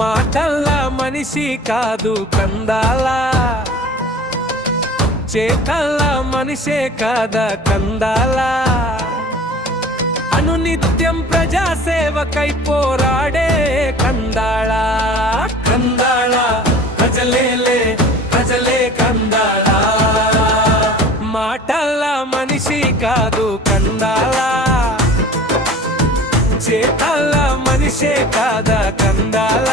మాటల్ల మనిషి కాదు కందాల, చేతల్ల మనిషే కాదా కందాల. అనునిత్యం ప్రజాసేవకై పోరాడే కందాళ. కందాళ ప్రజలే కందాళ. మాటల్ల మనిషి కాదు కందాళ, చేతల్ల మనిషే కాదా కందాళ.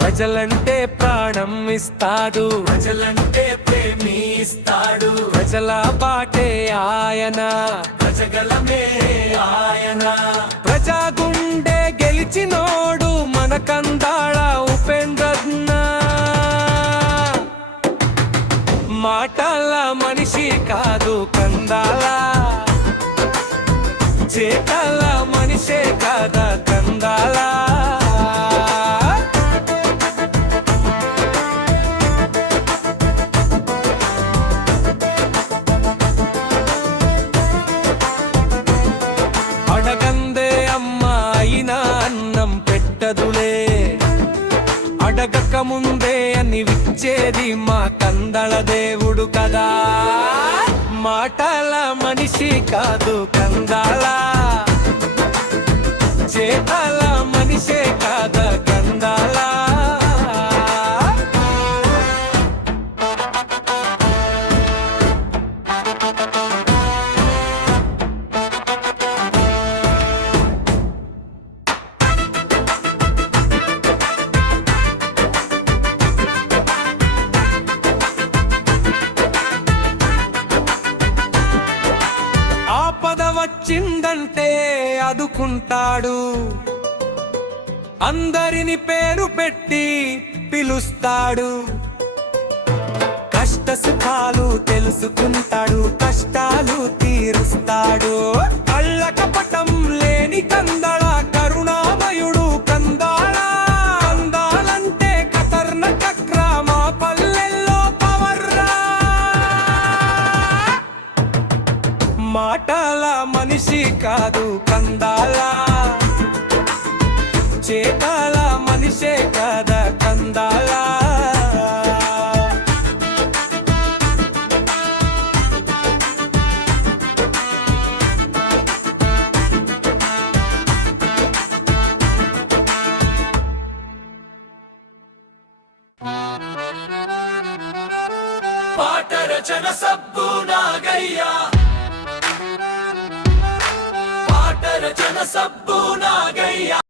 ప్రజలంటే ప్రాణం ఇస్తాడు, ప్రజలంటే ప్రేమిస్తాడు. ప్రజల బాటే ఆయన, ప్రజగలమే ఆయన. ప్రజా గుండె గెలిచినోడు మన కందాళ ఉపేంద్రన్న. మాటల మనిషి కాదు కందాళ, చేతల మనిషే కాదా కందాళ. అడగందే అమ్మాయినా అన్నం పెట్టదులే, అడగక ముందే అని విచ్చేది మా కందళ దేవుడు కదా. మాటల మనిషి కాదు కందాళ, చేతల మనిషే కాదా కందాళ. ఆపద వచ్చిందంటే అదుకుంటాడు, అందరిని పేరు పెట్టి పిలుస్తాడు. కష్ట సుఖాలు తెలుసుకుంటాడు, కష్టాలు తీరుస్తాడు. కళ్ళకపటం లేని కందళ కరుణామయుడు కందాళ. కందాలంటే కతర్న చక్ర మా పల్లెల్లో పవర్రా. మాటల మనిషి కాదు కందాళ, చేతల మనిషే కాదా కందాళ. పాట రచన సబ్బు నాగయ్య, పాట రచన సబ్బు నాగయ్య.